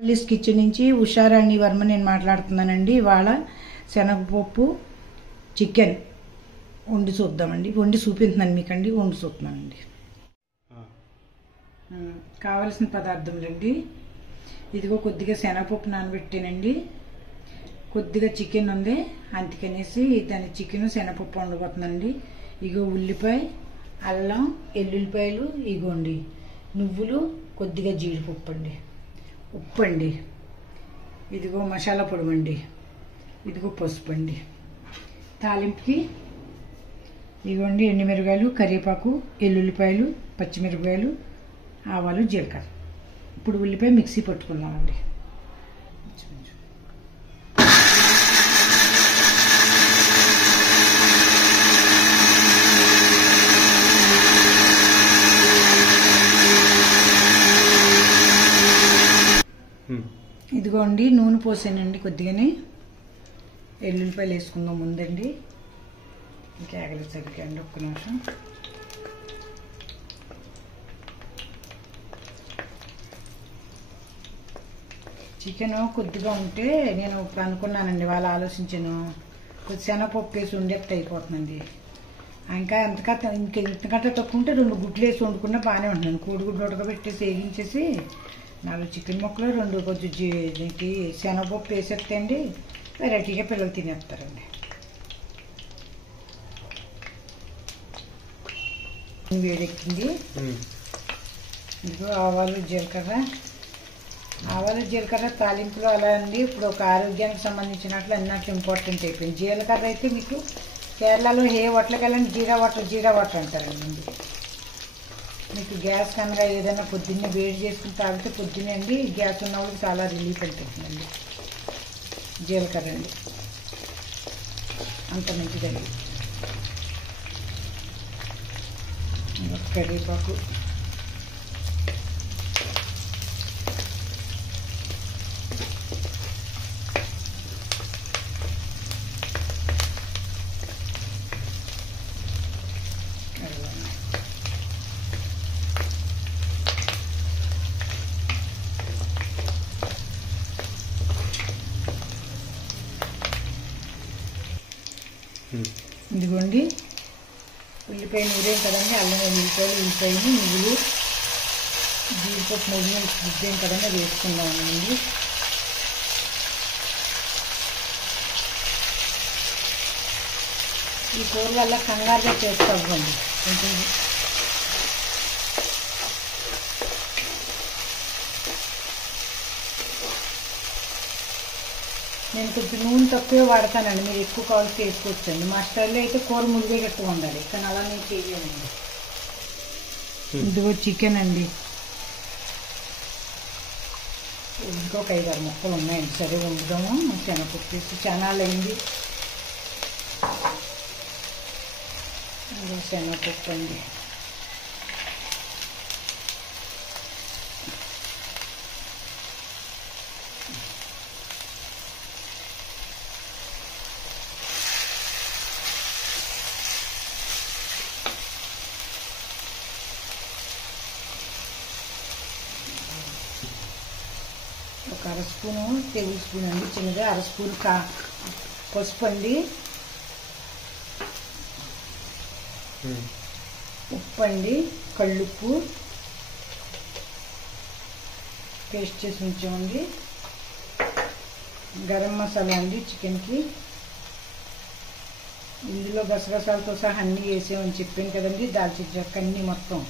పల్లీస్ kitchen నుంచి ఉషారాణి వర్మ నేను మాట్లాడుతున్నానండి. ఇవాళ శనగపప్పు చికెన్ వండి చూద్దామండి. వండి చూపిస్తున్నాను మీకండి, వండి చూస్తున్నానండి. కావలసిన పదార్థములండి, ఇదిగో కొద్దిగా శనగపప్పు నానబెట్టానండి, కొద్దిగా చికెన్ ఉంది అందుకనేసి దాని చికెన్ శనగపప్పు వండబోతున్నానండి. ఇగో ఉల్లిపాయ, అల్లం, ఎల్లుల్లిపాయలు, ఇగోండి నువ్వులు, కొద్దిగా జీడిపప్పు అండి, ఉప్పు అండి, ఇదిగో మసాలా పొడి అండి, ఇదిగో పసుపు అండి. తాలింపుకి ఇదిగోండి ఎండుమిరగాయలు, కరివేపాకు, ఎల్లుల్లిపాయలు, పచ్చిమిరపకాయలు, ఆవాలు, జీలకర్ర. ఇప్పుడు ఉల్లిపాయ మిక్సీ పట్టుకున్నామండి. ఇదిగోండి నూనె పోసానండి కొద్దిగానే. ఎల్లుల్లిపాయలు వేసుకుందాం ముందండి, ఇంకా ఎగలేసరికి అండి ఒక్క నిమిషం. చికెన్ కొద్దిగా ఉంటే నేను ఇప్పుడు అనుకున్నానండి, వాళ్ళు ఆలోచించాను కొద్ది శనగపప్పు వేసి ఉండేట్టు అయిపోతుందండి. ఇంకా ఇంతకంటే తక్కువ ఉంటే 2 గుడ్లు వేసి వండుకున్నా బాగానే ఉంటున్నాను. కోడిగుడ్లు ఉడకబెట్టేసి వేగించేసి 4 చికెన్ ముక్కలు 2 కొంచెం దీనికి శనగపప్పు వేసేస్తే అండి వెరైటీగా పిల్లలు తినేస్తారండి. వేడెక్కింది, ఇదిగో ఆవాలు జీలకర్ర తాలింపులు అలా అండి. ఇప్పుడు ఒక ఆరోగ్యానికి సంబంధించినట్లు అన్నట్లు ఇంపార్టెంట్ అయిపోయింది. జీలకర్ర అయితే మీకు కేరళలో ఏ హోటల్కి వెళ్ళండి జీరా వాటర్ అంటారండి. మీకు గ్యాస్ కనుక ఏదైనా పొద్దున్నే వేడి చేసుకుని తాగితే పొద్దున్నే అండి గ్యాస్ ఉన్న వాళ్ళకి చాలా రిలీఫ్ అనిపిస్తుందండి. జీలకర్ర అండి అంత మంచిదండి. కరివేపాకు, ఇదిగోండి ఉల్లిపాయ నూరేం కదండి, అల్లం ఉల్లిపాయలు, నువ్వులు, జీడిపప్పు నూనె ఉద్దేం కదండి, అది వేసుకుందామండి. ఈ కూర వల్ల కంగారుగా చేస్తామండి. కొంచెం నేను కొంచెం నూనె తక్కువే వాడతానండి, మీరు ఎక్కువ కాల్స్ వేసుకోవచ్చండి. మా స్టైల్లో అయితే కూర మురిగేటట్టు ఉండాలి, కానీ అలా నేను చేయలేనండి. ఇదిగో చికెన్ అండి, ఇంకొక 5-6 ముక్కలు ఉన్నాయండి, సరే వండుదాము. శనగపప్పు వేసి చానాలు అయింది. శనగపప్పు అండి, ఒక 1/2 స్పూను టేబుల్ స్పూన్ అండి, చిన్నగా 1/2 స్పూన్ పసుపు అండి, ఉప్పు అండి, కళ్ళుప్పు పేస్ట్ చేసి ఉంచామండి, గరం మసాలా అండి చికెన్కి. ఇందులో గసగసాలతో సహా అన్నీ వేసామని చెప్పాను కదండి, దాల్చిన చెక్క అన్నీ మొత్తం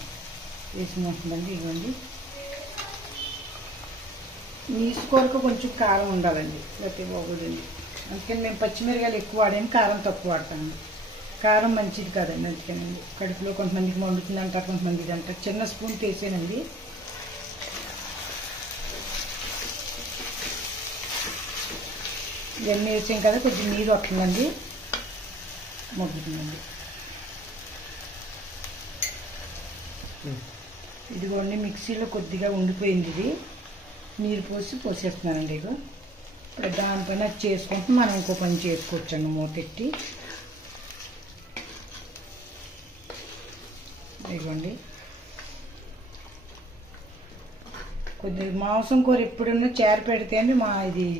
వేసి ఉంటుందండి. ఇవ్వండి నీసు కొరకు కొంచెం కారం ఉండాలండి, లేకపోతే బాగోదండి. అందుకని మేము పచ్చిమిరకాయలు ఎక్కువ వాడాను, కారం తక్కువ వాడతాను. కారం మంచిది కాదండి, అందుకనండి కడుపులో కొంతమందికి వండుతుంది అంటారు, కొంతమందికి అంటారు. చిన్న స్పూన్ వేసానండి. ఇవన్నీ వేసాం కదా, కొంచెం నీరు వస్తుందండి, మగ్గుతుందండి. ఇదిగోండి మిక్సీలో కొద్దిగా ఉండిపోయింది, ఇది నీరు పోసేస్తున్నానండి. ఇగో దానిపైన చేసుకుంటే మనం ఇంకో పని చేసుకోవచ్చండి. మూతెట్టి ఇదిగోండి కొద్దిగా మాంసం కూర ఎప్పుడున్నా చారు పెడితే అండి ఇది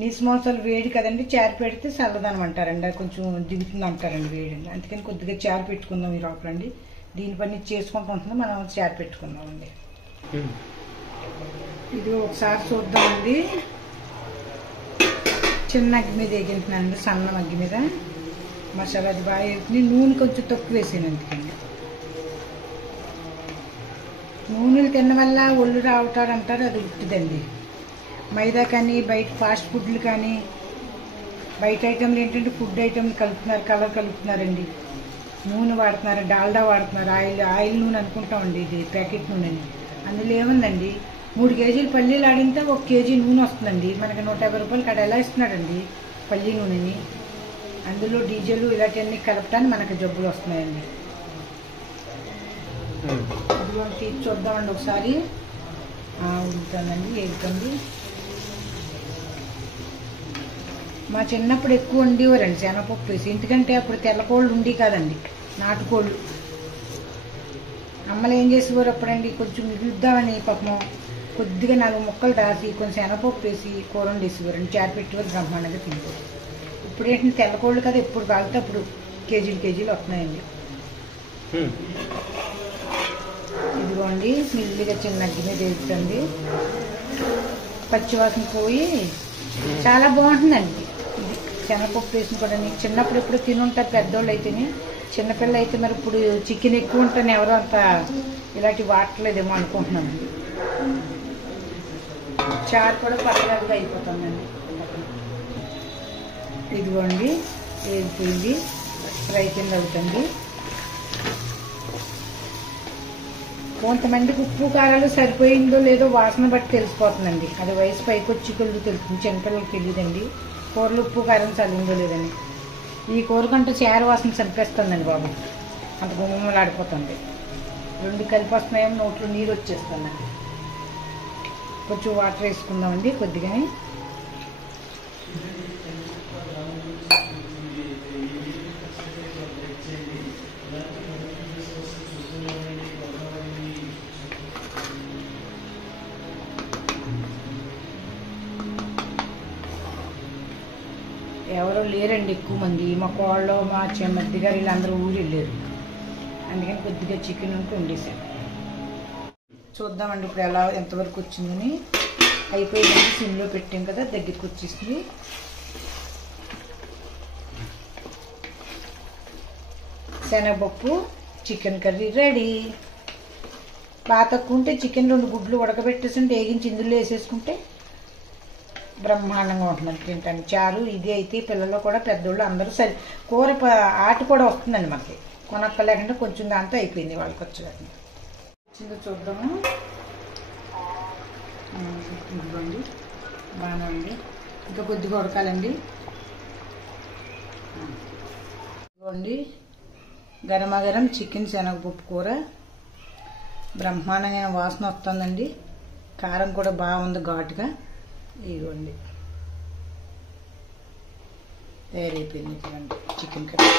నీసు మాంసాలు వేడి కదండి, చారు పెడితే చల్లదనం అంటారండి, అది కొంచెం దిగుతుంది అంటారండి వేడి. అందుకని కొద్దిగా చారు పెట్టుకుందాం ఈ లోపలండి. దీని పని చేసుకుంటూ ఉంటుంది, మనం చారు పెట్టుకుందామండి. ఇది ఒకసారి చూద్దామండి. చిన్న అగ్గి మీద వేగింటున్నానండి, సన్న అగ్గి మీద. మసాలా అది బాగా వేస్తుంది. నూనె కొంచెం తక్కువ వేసాను అందుకండి. నూనెలు తిన్న వల్ల ఒళ్ళు రావుతారు అంటారు, అది ఉట్టిదండి. మైదా కానీ బయట ఫాస్ట్ ఫుడ్లు కానీ బయట ఐటెంలు ఏంటంటే ఫుడ్ ఐటెంలు కలుపుతున్నారు, కలర్ కలుపుతున్నారండి, నూనె వాడుతున్నారు, డాల్డా వాడుతున్నారు, ఆయిల్ నూనె అనుకుంటామండి, ఇది ప్యాకెట్ నూనె అని. అందులో ఏముందండి, 3 కేజీలు పల్లీలు ఆడితే 1 కేజీ నూనె వస్తుందండి. మనకి 150 రూపాయలు కాడ ఎలా ఇస్తున్నాడండి పల్లీ నూనెని. అందులో డీజిల్ ఇలాంటివన్నీ కలపటానికి మనకి జబ్బులు వస్తున్నాయండి. ఇదిగోండి చూద్దామండి ఒకసారి. ఉడుకుతుందండి, వేగుతుంది. మా చిన్నప్పుడు ఎక్కువ వండేవారండి శనగపప్పు వేసి, ఎందుకంటే అప్పుడు తెల్లకోళ్ళు ఉండి కాదండి, నాటుకోళ్ళు. అమ్మలు ఏం చేసేవారు అప్పుడండి, కొంచెం మిగులుద్దామని పాపం కొద్దిగా 4 ముక్కలు రాసి కొంచెం శనగపప్పు వేసి కూర వండేసేవారండి, చారు పెట్టేవారు, బ్రహ్మాండంగా తినేవారు. ఇప్పుడు ఏంటంటే తెల్లకోళ్ళు కదా, ఎప్పుడు కాలితే అప్పుడు కేజీలు వస్తున్నాయండి. ఇదిగోండి మెల్లిగా చిన్న అగ్గి మీద వేస్తుంది, పచ్చివాసన పోయి చాలా బాగుంటుందండి. ఇది శనగపప్పు వేసిన కూడా చిన్నప్పుడు ఎప్పుడు తినుంటారు పెద్దోళ్ళు అయితేనే. చిన్నపిల్లలు అయితే మరి ఇప్పుడు చికెన్ ఎక్కువ ఉంటాను ఎవరో అంత ఇలాంటివి వాడలేదేమో అనుకుంటున్నామండి. చారు కూడా పర్వాలేదు అయిపోతుందండి. ఇదిగోండి వేగిపోయింది, ఫ్రై కింద అవుతుంది. కొంతమందికి ఉప్పు కారాలు సరిపోయిందో లేదో వాసన బట్టి తెలిసిపోతుందండి, అది వయసు పైకి వచ్చి కొద్ది తెలుస్తుంది. చిన్నపిల్లలకి తెలియదండి కూరలు ఉప్పు కారం చదివిందో లేదని. ఈ కూర కంటే చారు వాసన చంపేస్తుందండి బాబు, అంత గుమ్మలాడిపోతుంది. 2 కలిపి వస్తున్నాయేమో, నోట్లో నీరు వచ్చేస్తుందండి. కొంచెం వాటర్ వేసుకుందామండి కొద్దిగానే. ఎవరో లేరండి ఎక్కువ మంది, మా కోళ్ళు మా మధ్య గారు వీళ్ళందరూ ఊరు వెళ్ళారు, అందుకని కొద్దిగా చికెన్ ఉంటే వండేసాను. చూద్దామండి ఇప్పుడు ఎంతవరకు వచ్చిందని. అయిపోయిందండి, సిమ్లో పెట్టాం కదా, దగ్గరికి వచ్చేసింది. శనగపప్పు చికెన్ కర్రీ రెడీ. బాగా తక్కువ ఉంటే చికెన్ 2 గుడ్లు ఉడకబెట్టేసి వేగించి ఇందులో వేసేసుకుంటే బ్రహ్మాండంగా ఉంటుందండి తింటాను. చారు ఇది అయితే పిల్లలు కూడా పెద్దోళ్ళు అందరూ సరే. కూర ఆట కూడా వస్తుందండి మనకి, కొనక్కలేకుండా కొంచెం దాంతో అయిపోయింది వాళ్ళకి వచ్చేటప్పుడు. వచ్చిందో చూద్దాము. ఇదిగోండి బాగానే ఉంది, ఇంకా కొద్దిగా ఉడకాలండి. ఇదిగోండి గరమగరం చికెన్ శనగపప్పు కూర, బ్రహ్మాండమైన వాసన వస్తుందండి. కారం కూడా బాగుంది ఘాటుగా. ఇదిగోండి తయారైపోయింది చికెన్ కర్రీ.